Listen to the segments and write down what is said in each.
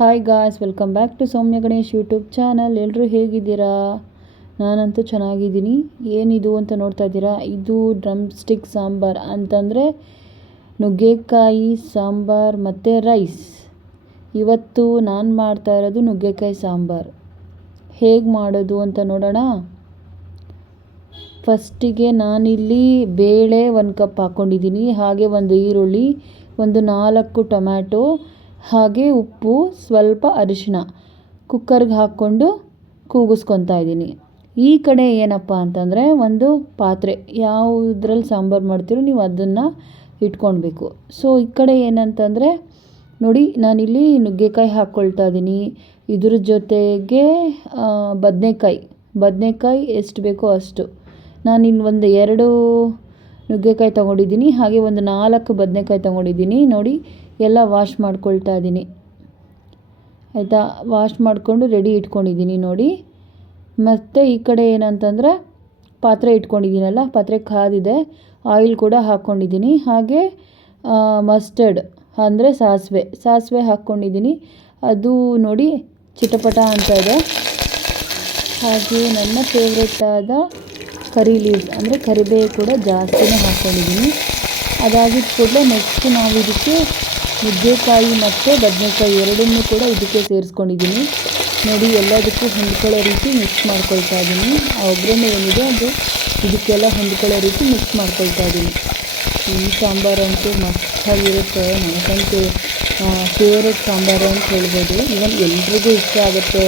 Hi guys, welcome back to Soumya Ganesh YouTube channel. ಎಲ್ಲರೂ ಹೇಗಿದ್ದೀರಾ? ನಾನಂತೂ ಚೆನ್ನಾಗಿದ್ದೀನಿ. ಏನಿದು ಅಂತ ನೋಡ್ತಾ ಇದ್ದೀರಾ, ಇದು ಡ್ರಮ್ ಸ್ಟಿಕ್ ಸಾಂಬಾರ್ ಅಂತಂದರೆ ನುಗ್ಗೆಕಾಯಿ ಸಾಂಬಾರ್ ಮತ್ತು ರೈಸ್. ಇವತ್ತು ನಾನು ಮಾಡ್ತಾ ಇರೋದು ನುಗ್ಗೆಕಾಯಿ ಸಾಂಬಾರ್. ಹೇಗೆ ಮಾಡೋದು ಅಂತ ನೋಡೋಣ. ಫಸ್ಟಿಗೆ ನಾನಿಲ್ಲಿ ಬೇಳೆ 1 ಕಪ್ ಹಾಕ್ಕೊಂಡಿದ್ದೀನಿ, ಹಾಗೆ ಒಂದು ಈರುಳ್ಳಿ, ಒಂದು 4 ಟೊಮ್ಯಾಟೊ, ಹಾಗೆ ಉಪ್ಪು, ಸ್ವಲ್ಪ ಅರಿಶಿನ ಕುಕ್ಕರ್ಗೆ ಹಾಕ್ಕೊಂಡು ಕೂಗಿಸ್ಕೊತಾ ಇದ್ದೀನಿ. ಈ ಕಡೆ ಏನಪ್ಪ ಅಂತಂದರೆ ಒಂದು ಪಾತ್ರೆ, ಯಾವುದ್ರಲ್ಲಿ ಸಾಂಬಾರು ಮಾಡ್ತೀರೋ ನೀವು ಅದನ್ನು ಇಟ್ಕೊಳ್ಬೇಕು. ಸೊ ಈ ಕಡೆ ಏನಂತಂದರೆ ನೋಡಿ, ನಾನಿಲ್ಲಿ ನುಗ್ಗೆಕಾಯಿ ಹಾಕ್ಕೊಳ್ತಾ ಇದ್ದೀನಿ. ಇದ್ರ ಜೊತೆಗೆ ಬದನೆಕಾಯಿ ಎಷ್ಟು ಬೇಕೋ ಅಷ್ಟು. ನಾನಿಲ್ಲಿ ಒಂದು 2 ನುಗ್ಗೆಕಾಯಿ ತೊಗೊಂಡಿದ್ದೀನಿ, ಹಾಗೆ ಒಂದು 4 ಬದನೆಕಾಯಿ ತೊಗೊಂಡಿದ್ದೀನಿ. ನೋಡಿ, ಎಲ್ಲ ವಾಶ್ ಮಾಡ್ಕೊಳ್ತಾ ಇದ್ದೀನಿ. ಆಯಿತಾ, ವಾಶ್ ಮಾಡಿಕೊಂಡು ರೆಡಿ ಇಟ್ಕೊಂಡಿದ್ದೀನಿ ನೋಡಿ. ಮತ್ತು ಈ ಕಡೆ ಏನಂತಂದರೆ ಪಾತ್ರೆ ಇಟ್ಕೊಂಡಿದ್ದೀನಲ್ಲ, ಪಾತ್ರೆ ಕಾದಿದೆ, ಆಯಿಲ್ ಕೂಡ ಹಾಕ್ಕೊಂಡಿದ್ದೀನಿ. ಹಾಗೆ ಮಸ್ಟರ್ಡ್ ಅಂದರೆ ಸಾಸಿವೆ ಹಾಕ್ಕೊಂಡಿದ್ದೀನಿ. ಅದು ನೋಡಿ ಚಿಟಪಟ ಅಂತ ಇದೆ. ಹಾಗೆ ನನ್ನ ಫೇವ್ರೆಟ್ ಆದ ಕರಿ ಲೀವ್ಸ್ ಅಂದರೆ ಕರಿಬೇವು ಕೂಡ ಜಾಸ್ತಿನೇ ಹಾಕ್ಕೊಂಡಿದ್ದೀನಿ. ಅದಾಗಿದ್ದ ಕೂಡಲೇ ನೆಕ್ಸ್ಟ್ ನಾವು ಇದಕ್ಕೆ ನುಗ್ಗೆಕಾಯಿ ಮತ್ತು ಬದನೆಕಾಯಿ ಎರಡನ್ನೂ ಕೂಡ ಇದಕ್ಕೆ ಸೇರಿಸ್ಕೊಂಡಿದ್ದೀನಿ. ನೋಡಿ, ಎಲ್ಲದಕ್ಕೂ ಹೊಂದ್ಕೊಳ್ಳೋ ರೀತಿ ಮಿಕ್ಸ್ ಮಾಡ್ಕೊಳ್ತಾ ಇದ್ದೀನಿ. ಆ ಒಗ್ಗರಣೆ ಏನಿದೆ ಅದು ಇದಕ್ಕೆಲ್ಲ ಹೊಂದ್ಕೊಳ್ಳೋ ರೀತಿ ಮಿಕ್ಸ್ ಮಾಡ್ಕೊಳ್ತಾ ಇದ್ದೀನಿ. ಈ ಸಾಂಬಾರು ಅಂತೂ ಮಸ್ತಾಗಿರುತ್ತೆ. ನನಗಂತೂ ಫೇವ್ರೆಟ್ ಸಾಂಬಾರು ಅಂತ ಹೇಳ್ಬೋದು. ಇವನ್ ಎಲ್ರಿಗೂ ಇಷ್ಟ ಆಗುತ್ತೆ.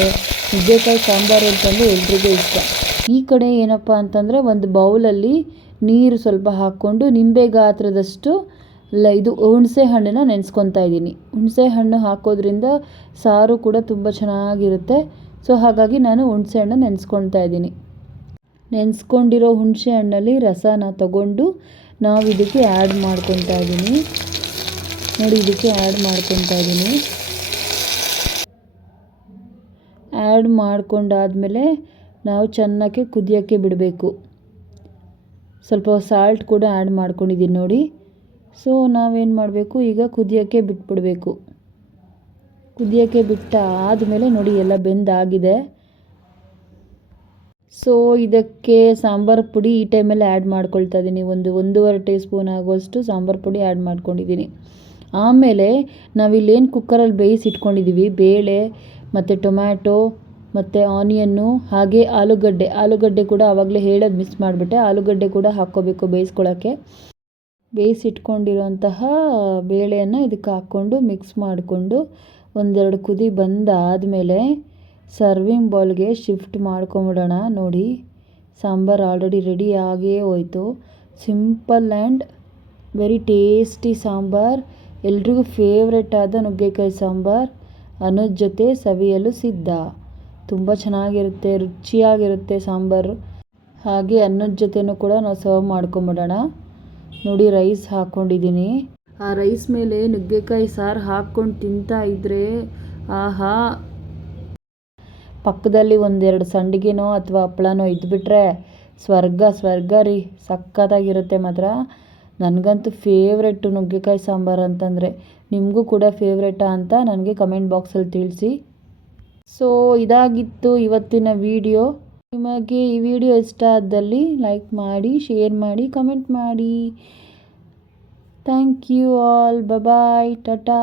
ನುಗ್ಗೆಕಾಯಿ ಸಾಂಬಾರು ಅಂತಂದರೆ ಎಲ್ರಿಗೂ ಇಷ್ಟ. ಈ ಕಡೆ ಏನಪ್ಪ ಅಂತಂದರೆ ಒಂದು ಬೌಲಲ್ಲಿ ನೀರು ಸ್ವಲ್ಪ ಹಾಕ್ಕೊಂಡು ನಿಂಬೆ ಗಾತ್ರದಷ್ಟು ಇದು ಹುಣಸೆ ಹಣ್ಣನ್ನು ನೆನೆಸ್ಕೊತಾ ಇದ್ದೀನಿ. ಹುಣಸೆ ಹಣ್ಣು ಹಾಕೋದ್ರಿಂದ ಸಾರು ಕೂಡ ತುಂಬ ಚೆನ್ನಾಗಿರುತ್ತೆ. ಸೊ ಹಾಗಾಗಿ ನಾನು ಹುಣಸೆ ಹಣ್ಣು ನೆನೆಸ್ಕೊತಾ ಇದ್ದೀನಿ. ನೆನೆಸ್ಕೊಂಡಿರೋ ಹುಣಸೆ ಹಣ್ಣಲ್ಲಿ ರಸನ ತಗೊಂಡು ನಾವು ಇದಕ್ಕೆ ಆ್ಯಡ್ ಮಾಡ್ಕೊತಾ ಇದ್ದೀನಿ. ನೋಡಿ, ಇದಕ್ಕೆ ಆ್ಯಡ್ ಮಾಡ್ಕೊತಾ ಇದ್ದೀನಿ. ಆ್ಯಡ್ ಮಾಡ್ಕೊಂಡಾದಮೇಲೆ ನಾವು ಚೆನ್ನಾಗಿ ಕುದಿಯೋಕ್ಕೆ ಬಿಡಬೇಕು. ಸ್ವಲ್ಪ ಸಾಲ್ಟ್ ಕೂಡ ಆ್ಯಡ್ ಮಾಡ್ಕೊಂಡಿದ್ದೀನಿ ನೋಡಿ. ಸೊ ನಾವೇನು ಮಾಡಬೇಕು, ಈಗ ಕುದಿಯೋಕ್ಕೆ ಬಿಟ್ಬಿಡಬೇಕು. ಕುದಿಯೋಕ್ಕೆ ಬಿಟ್ಟ ಆದಮೇಲೆ ನೋಡಿ ಎಲ್ಲ ಬೆಂದಾಗಿದೆ. ಸೊ ಇದಕ್ಕೆ ಸಾಂಬಾರು ಪುಡಿ ಈ ಟೈಮಲ್ಲಿ ಆ್ಯಡ್ ಮಾಡ್ಕೊಳ್ತಾ ಇದ್ದೀನಿ. 1.5 ಟೀ ಸ್ಪೂನ್ ಆಗುವಷ್ಟು ಸಾಂಬಾರು ಪುಡಿ ಆ್ಯಡ್ ಮಾಡ್ಕೊಂಡಿದ್ದೀನಿ. ಆಮೇಲೆ ನಾವಿಲ್ಲೇನು ಕುಕ್ಕರಲ್ಲಿ ಬೇಯಿಸಿಟ್ಕೊಂಡಿದ್ದೀವಿ, ಬೇಳೆ ಮತ್ತು ಟೊಮ್ಯಾಟೊ ಮತ್ತು ಆನಿಯನ್ನು, ಹಾಗೆ ಆಲೂಗಡ್ಡೆ ಕೂಡ ಆವಾಗಲೇ ಹೇಳೋದು ಮಿಸ್ ಮಾಡಿಬಿಟ್ಟೆ. ಆಲೂಗಡ್ಡೆ ಕೂಡ ಹಾಕ್ಕೋಬೇಕು ಬೇಯಿಸ್ಕೊಳ್ಳೋಕ್ಕೆ. ಬೇಯಿಸಿಟ್ಕೊಂಡಿರೋಂತಹ ಬೇಳೆಯನ್ನು ಇದಕ್ಕೆ ಹಾಕ್ಕೊಂಡು ಮಿಕ್ಸ್ ಮಾಡಿಕೊಂಡು 1-2 ಕುದಿ ಬಂದಾದಮೇಲೆ ಸರ್ವಿಂಗ್ ಬೌಲ್ಗೆ ಶಿಫ್ಟ್ ಮಾಡ್ಕೊಂಬಿಡೋಣ. ನೋಡಿ, ಸಾಂಬಾರು ಆಲ್ರೆಡಿ ರೆಡಿ ಆಗೇ ಹೋಯಿತು. Simple and very tasty sambar. ಎಲ್ರಿಗೂ ಫೇವ್ರೆಟ್ ಆದ ನುಗ್ಗೆಕಾಯಿ ಸಾಂಬಾರ್ ಅನ್ನೋದ ಜೊತೆ ಸವಿಯಲು ಸಿದ್ಧ. ತುಂಬ ಚೆನ್ನಾಗಿರುತ್ತೆ, ರುಚಿಯಾಗಿರುತ್ತೆ ಸಾಂಬಾರು. ಹಾಗೆ ಅನ್ನದ ಜೊತೆನೂ ಕೂಡ ನಾವು ಸರ್ವ್ ಮಾಡ್ಕೊಂಬಿಡೋಣ. ನೋಡಿ, ರೈಸ್ ಹಾಕ್ಕೊಂಡಿದ್ದೀನಿ. ಆ ರೈಸ್ ಮೇಲೆ ನುಗ್ಗೆಕಾಯಿ ಸಾರು ಹಾಕ್ಕೊಂಡು ತಿಂತಾ ಇದ್ದರೆ ಆಹಾ, ಪಕ್ಕದಲ್ಲಿ 1-2 ಸಂಡಿಗೆನೋ ಅಥವಾ ಹಪ್ಪಳನೋ ಇದ್ಬಿಟ್ರೆ ಸ್ವರ್ಗ ರೀ, ಸಖತ್ತಾಗಿರುತ್ತೆ ಮಾತ್ರ. ನನಗಂತೂ ಫೇವ್ರೆಟ್ಟು ನುಗ್ಗೆಕಾಯಿ ಸಾಂಬಾರು ಅಂತಂದರೆ. ನಿಮಗೂ ಕೂಡ ಫೇವ್ರೆಟಾ ಅಂತ ನನಗೆ ಕಮೆಂಟ್ ಬಾಕ್ಸಲ್ಲಿ ತಿಳಿಸಿ. ಸೊ ಇದಾಗಿತ್ತು ಇವತ್ತಿನ ವಿಡಿಯೋ. ನಿಮಗೆ ಈ ವಿಡಿಯೋ ಇಷ್ಟ ಆದಲ್ಲಿ ಲೈಕ್ ಮಾಡಿ, ಶೇರ್ ಮಾಡಿ, ಕಮೆಂಟ್ ಮಾಡಿ. Thank you all. Bye, Tata.